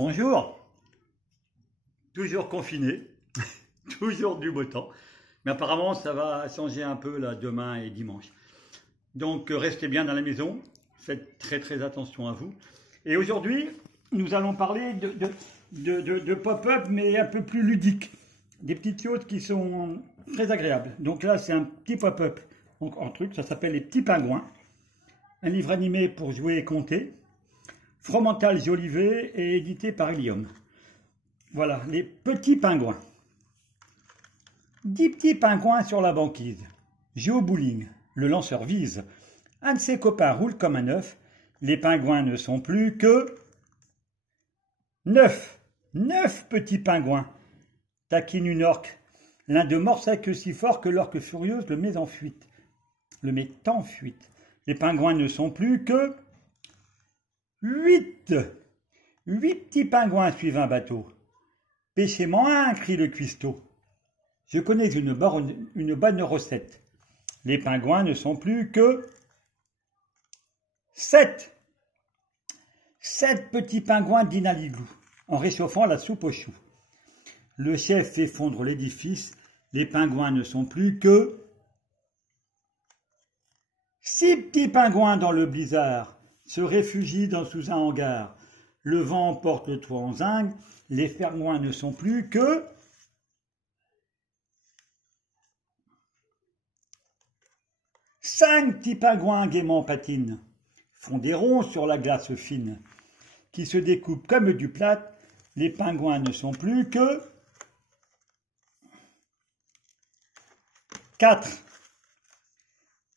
Bonjour, toujours confiné, toujours du beau temps, mais apparemment ça va changer un peu là demain et dimanche. Donc restez bien dans la maison, faites très attention à vous. Et aujourd'hui, nous allons parler de pop-up mais un peu plus ludique, des petites choses qui sont très agréables. Donc là c'est un petit pop-up, donc en truc, ça s'appelle Les Petits Pingouins, un livre animé pour jouer et compter. Fromental Jolivet et édité par Helium. Voilà, les petits pingouins. 10 petits pingouins sur la banquise. Joue au bowling. Le lanceur vise. Un de ses copains roule comme un œuf. Les pingouins ne sont plus que 9. 9 petits pingouins. Taquine une orque. L'un d'eux mord sa queue si fort que l'orque furieuse le met en fuite. Le met en fuite. Les pingouins ne sont plus que 8. 8 petits pingouins suivent un bateau. Pêchez-m'en un, crie le cuistot. Je connais une bonne recette. Les pingouins ne sont plus que 7. 7 petits pingouins dînent à l'igloo, en réchauffant la soupe aux choux. Le chef fait fondre l'édifice. Les pingouins ne sont plus que 6 petits pingouins dans le blizzard se réfugient sous un hangar. Le vent emporte le toit en zinc. Les pingouins ne sont plus que 5 petits pingouins gaiement patinent, font des ronds sur la glace fine, qui se découpe comme du plâtre. Les pingouins ne sont plus que 4.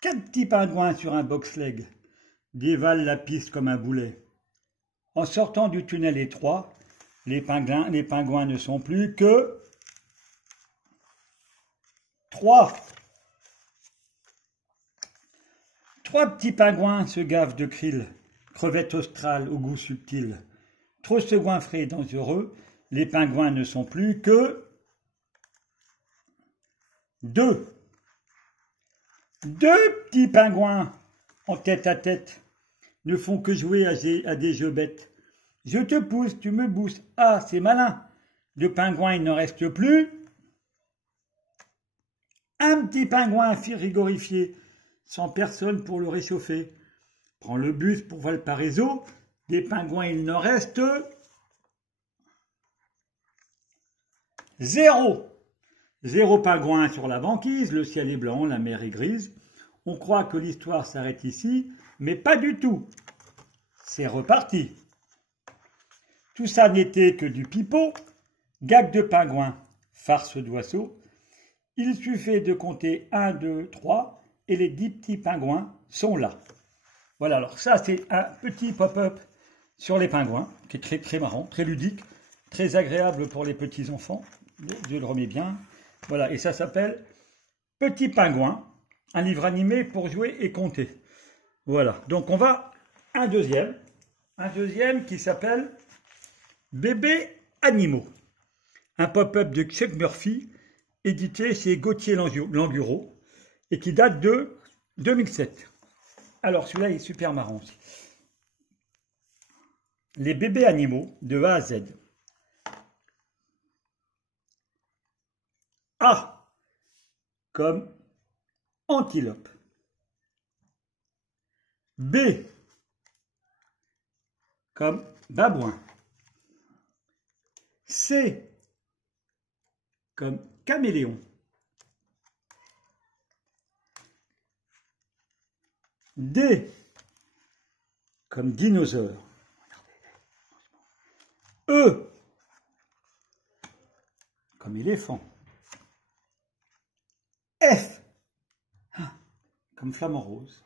4 petits pingouins sur un bobsleigh dévalent la piste comme un boulet. En sortant du tunnel étroit, les pingouins ne sont plus que 3. 3 petits pingouins se gavent de krill, crevettes australes au goût subtil. Trop se goinfrer dangereux, les pingouins ne sont plus que 2. 2 petits pingouins en tête à tête ne font que jouer à des jeux bêtes. Je te pousse, tu me bousses. Ah, c'est malin. De pingouins, il n'en reste plus. Un petit pingouin frigorifié, sans personne pour le réchauffer. Prends le bus pour Valparaiso. Des pingouins, il n'en reste 0. 0 pingouin sur la banquise, le ciel est blanc, la mer est grise. On croit que l'histoire s'arrête ici, mais pas du tout. C'est reparti. Tout ça n'était que du pipeau, gag de pingouin, farce d'oiseau. Il suffit de compter 1, 2, 3 et les 10 petits pingouins sont là. Voilà, alors ça c'est un petit pop-up sur les pingouins, qui est très marrant, très ludique, très agréable pour les petits enfants. Je le remets bien. Voilà, et ça s'appelle Petit Pingouin, un livre animé pour jouer et compter. Voilà, donc on va un deuxième qui s'appelle Bébés animaux, un pop-up de Chuck Murphy, édité chez Gauthier Languro et qui date de 2007. Alors celui-là est super marrant aussi. Les bébés animaux de A à Z. A comme antilope. B comme babouin. C comme caméléon. D comme dinosaure. E comme éléphant. F comme flamant rose.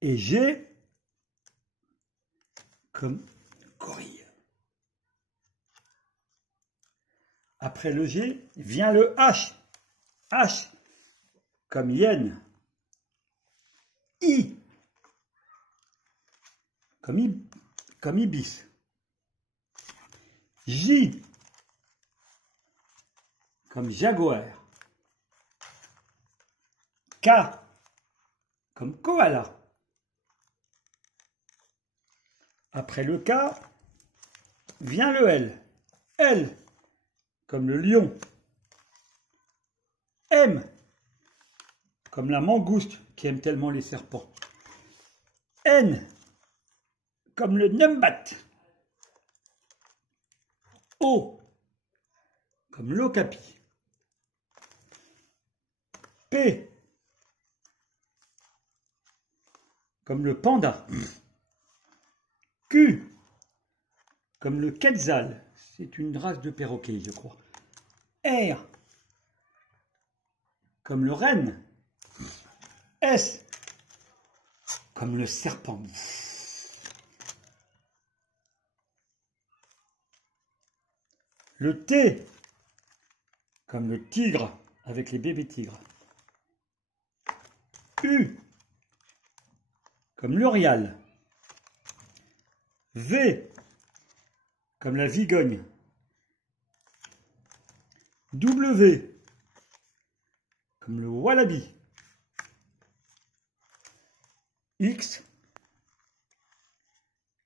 Et G comme gorille. Après le G vient le H. H comme hyène. I comme ibis. J comme jaguar. K comme koala. Après le K vient le L. L, comme le lion. M, comme la mangouste qui aime tellement les serpents. N, comme le numbat. O, comme l'okapi. P, comme le panda. Q, comme le quetzal. C'est une race de perroquet, je crois. R, comme le renne. S, comme le serpent. Le T, comme le tigre, avec les bébés tigres. U, comme l'orial. V, comme la vigogne. W, comme le wallaby. X,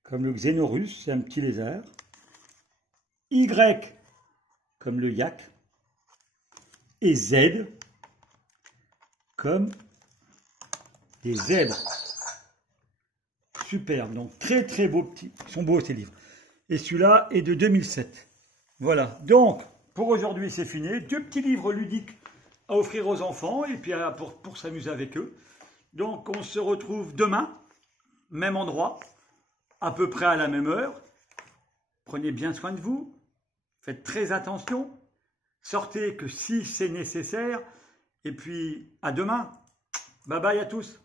comme le xénorus, c'est un petit lézard. Y, comme le yak. Et Z, comme des zèbres. Superbe, donc très très beaux petits. Ils sont beaux ces livres. Et celui-là est de 2007. Voilà, donc pour aujourd'hui c'est fini. 2 petits livres ludiques à offrir aux enfants et puis pour s'amuser avec eux. Donc on se retrouve demain, même endroit, à peu près à la même heure. Prenez bien soin de vous, faites très attention, sortez que si c'est nécessaire. Et puis à demain. Bye bye à tous.